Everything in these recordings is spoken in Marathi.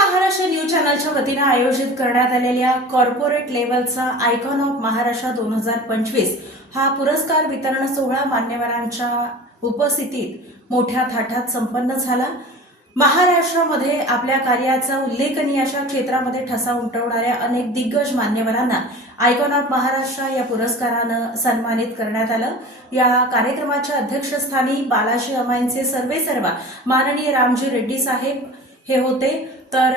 महाराष्ट्र न्यूज चॅनलच्या वतीनं आयोजित करण्यात आलेल्या कॉर्पोरेट लेवलचा आयकॉन ऑफ महाराष्ट्र दोन हजार पंचवीस हा पुरस्कार वितरण सोहळा मान्यवरांच्या उपस्थितीत मोठ्या थाटात संपन्न झाला. महाराष्ट्रामध्ये आपल्या कार्याचा उल्लेखनीय अशा क्षेत्रामध्ये ठसा उमटवणाऱ्या अनेक दिग्गज मान्यवरांना आयकॉन ऑफ महाराष्ट्र या पुरस्कारानं सन्मानित करण्यात आलं. या कार्यक्रमाच्या अध्यक्षस्थानी बालाजी अमाईंचे सर्वे सर्वा माननीय रामजी रेड्डी साहेब हे होते. तर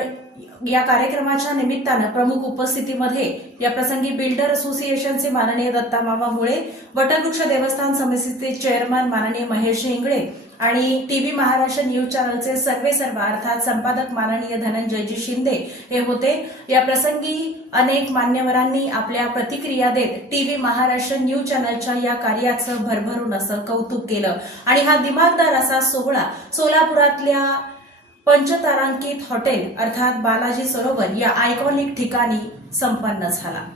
या कार्यक्रमाच्या निमित्तानं प्रमुख उपस्थितीमध्ये या प्रसंगी बिल्डर असोसिएशनचे माननीय दत्ता मामा मुळे वटवृक्ष देवस्थान समितीचे चेअरमन माननीय महेश इंगळे आणि टीव्ही महाराष्ट्र न्यूज चॅनलचे सर्वे सर्व अर्थात संपादक माननीय धनंजयजी शिंदे हे होते. या प्रसंगी अनेक मान्यवरांनी आपल्या प्रतिक्रिया देत टीव्ही महाराष्ट्र न्यूज चॅनलच्या या कार्याचं भरभरून असं कौतुक केलं. आणि हा दिमागदार असा सोहळा सोलापुरातल्या पंचतारांकित हॉटेल अर्थात बालाजी सरोवर या आयकॉनिक ठिकाणी संपन्न झाला.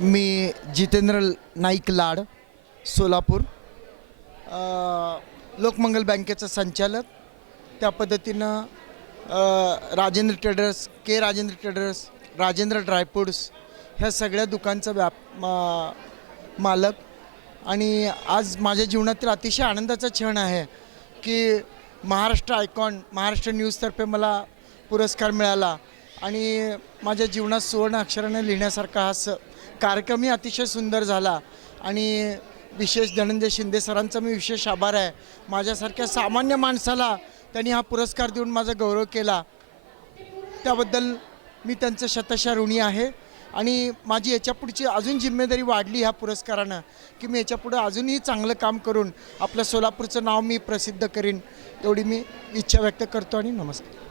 मी जितेंद्र नाईक लाड सोलापूर. लोकमंगल बँकेचा संचालक. त्या पद्धतीनं Rajendra traders K Rajendra traders Rajendra dry fruits ह्या सगळ्या दुकानचा व्याप मा- मालक. आणि आज माझ्या जीवनातील अतिशय आनंदाचा क्षण आहे की महाराष्ट्र आयकॉन महाराष्ट्र न्यूजतर्फे मला पुरस्कार मिळाला. आणि माझ्या जीवनात सुवर्ण अक्षराने लिहिण्यासारखा हा स कार्यक्रमही अतिशय सुंदर झाला. आणि विशेष धनंजय शिंदे सरांचा मी विशेष आभार आहे. माझ्यासारख्या सामान्य माणसाला त्यांनी हा पुरस्कार देऊन माझा गौरव केला. त्याबद्दल मी त्यांचं शतशा ऋणी आहे. आणि माझी याच्यापुढची अजून जिम्मेदारी वाढली ह्या पुरस्कारानं की मी याच्यापुढं अजूनही चांगलं काम करून आपलं सोलापूरचं नाव मी प्रसिद्ध करीन एवढी मी इच्छा व्यक्त करतो आणि नमस्कार.